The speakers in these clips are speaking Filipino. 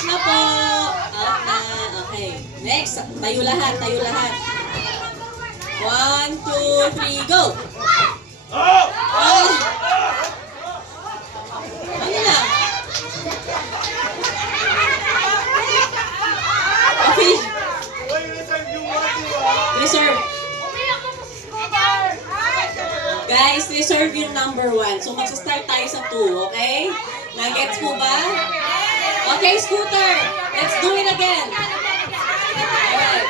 Out na po. Out na. Okay. Next. Tayo lahat. Tayo lahat. 1, 2, 3, go! Oh! Ano na? Okay. Reserve. Guys, reserve yung number 1. So, magsa-start tayo sa 2, okay? Nagets po ba? Okay, Scooter. Let's do it again. Alright.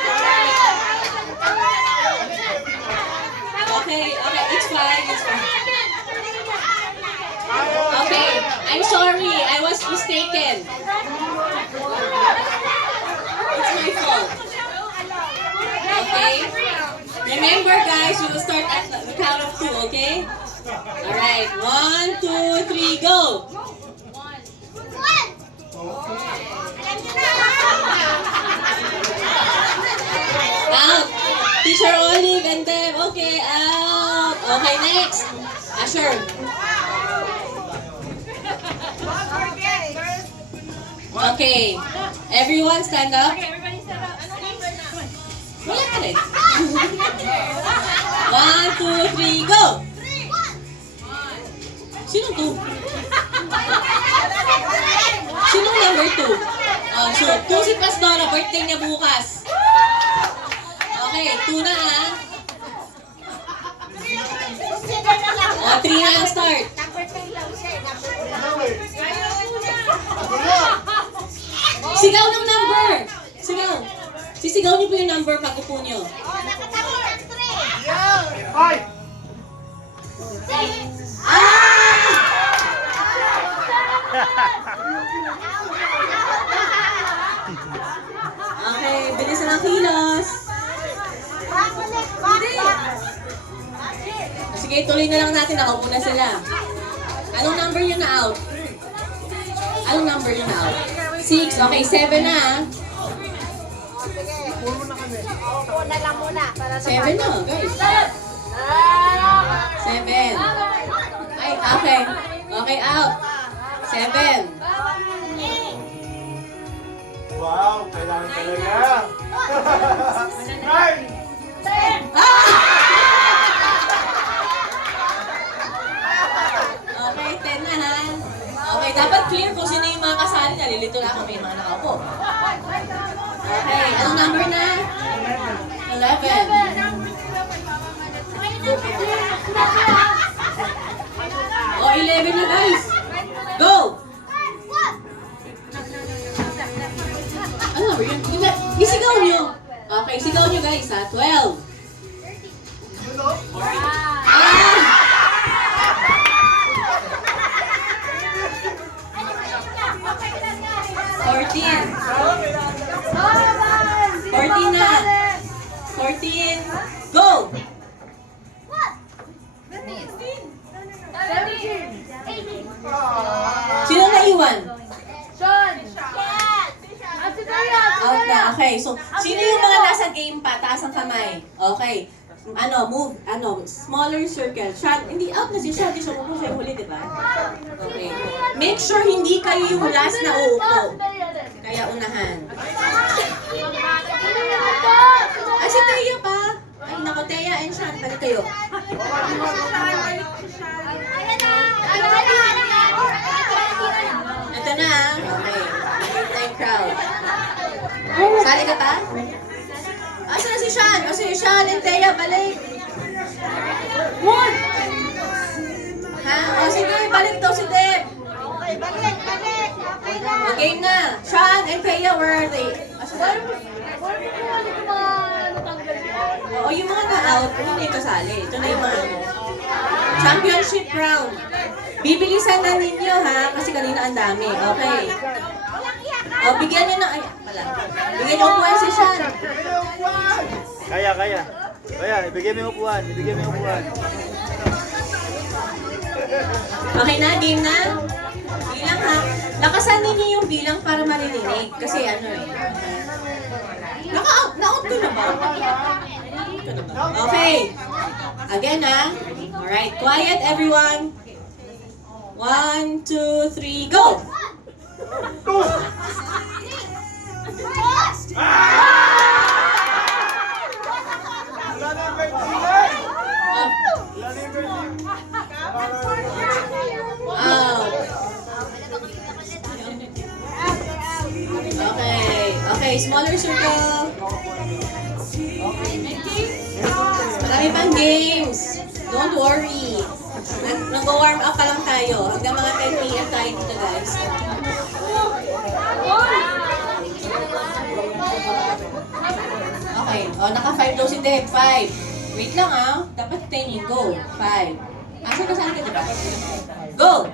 Okay, it's fine. Okay, I'm sorry. I was mistaken. It's my fault. Okay? Remember, guys, we will start at the count of 2, okay? Alright, 1, 2, 3, go! Out! Teacher Olive and them. Okay, out! Okay, next. Asher. Okay. Everyone stand up. Wala ka rin. 1, 2, 3, go! Sino 2? Sino number 2? So, 2 si Pastora. Birthday niya bukas. Okay, 2 na ha. 3 na ang start. Sigaw ng number! Sigaw! Sisigaw niyo po yung number pag upo niyo. Five! Okay, bilis na ang kilos. Sige, tuloy na lang natin. Nakaupo na sila. Anong number yun na out? Anong number yun na out? 6. Okay, 7 na ha. Una lang muna. 7 na, guys. 7. Ay, okay. Okay, out. 7. Wow, kailangan talaga. Nine! Okay, 10 na ha. Okay, dapat clear kung sino yung mga kasali. Nalilito na ako, may mga nakaupo. Okay, anong number na? 11. O, 11 na guys. Go! Ano number yun? Isigaw nyo. Okay, sigaw nyo guys ha. 12. Ah! 14 na. 14. Go! Sino naiwan? Out na. Okay. So, sino yung mga nasa game pa? Taas ang kamay. Okay. Move. Smaller circle. Shot. Hindi, out na si Shot. So, kung siya huli, diba? Okay. Make sure hindi kayo yung last na uupo. Kaya unahan. Ay, si Teya pa. Ay, nako, Teya and Shot. Balik kayo. Ito na. Okay. Time crowd. Sali ka pa? Asa na si Sean? O si Sean and Teya, balik. One! Ha? O sige, balik daw si Deb. Okay, balik. Okay lang. O game na. Sean and Teya, where are they? Asa na? O yung mga na-out, hindi na yung kasali. Ito na yung mga championship round. Bibilisan na ninyo ha, kasi kanina ang dami. Okay. O, bigyan nyo na, ay, pala. Bigyan nyo upuan si Sean. Kaya. Kaya, ibigay mo yung upuan. Okay na, game na? Bilang ha. Lakasan ninyo yung bilang para marinig. Kasi ano eh. Na-out ko na ba? Okay. Again ha. Alright, quiet everyone. 1, 2, 3, go! Okay, smaller circle. Marami pang games. Don't worry. Nag-warm up pa lang tayo. Hanggang mga 10 p.m. tayo dito, guys. Okay. O, naka-5 daw si Deb. 5. Wait lang ah. Dapat 10 yung go. 5. Asa ka saan ka, diba? Go!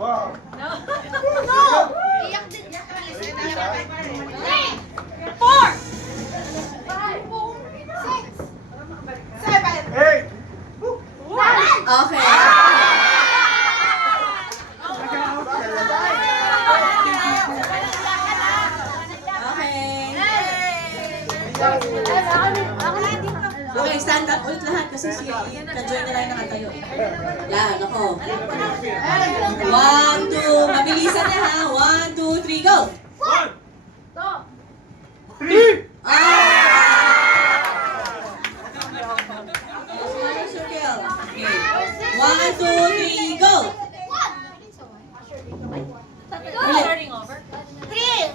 Wow. Iyak din. 8. Okay. Okay, stand up ulit lahat kasi si na-join na lang nakatayo eh. Yan, ako. 1, 2, mabilisan na ha. 1, 2, 3, go! 3. Smaller circle. Okay. 1, 2, 3, go! Ulit.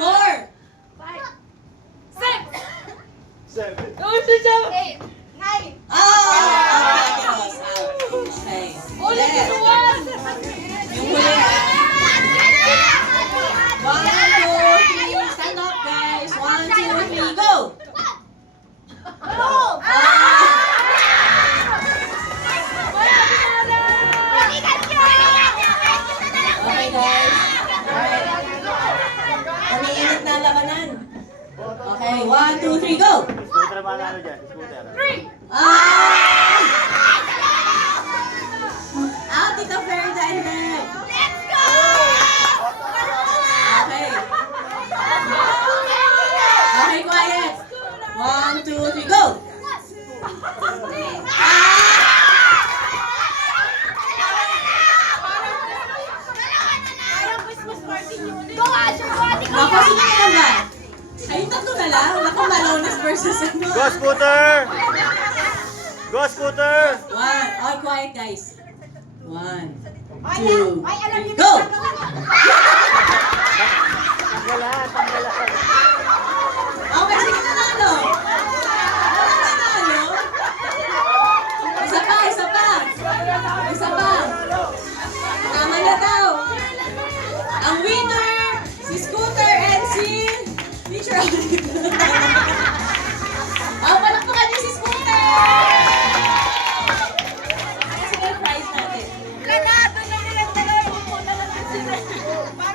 4. 7. Okay. Ulit. Yung huli ha. 1, 2, 3. Stand up guys. 1, 2, 3, go! Okay guys. Alright. Umiinit na ang labanan. Okay, 1, 2, 3, go! Scooter naman ano dyan? Scooter. Ah! Out, Tita Ferda and Deb. Okay. Okay, quiet. 1, 2, 3, go! Ako, sino ka ba? Ay, tatlo na lang. Ako, Malones versus ano. Go, Scooter! Go, Scooter! 1. Okay, quiet guys. 1, 2, 3, go! Tanggalan, tanggalan. Okay, sige nanalo. Nanalo. Isa pa, isa pa. Isa pa. Tama na daw. Ang winner, si Scooter and si Teacher Olive.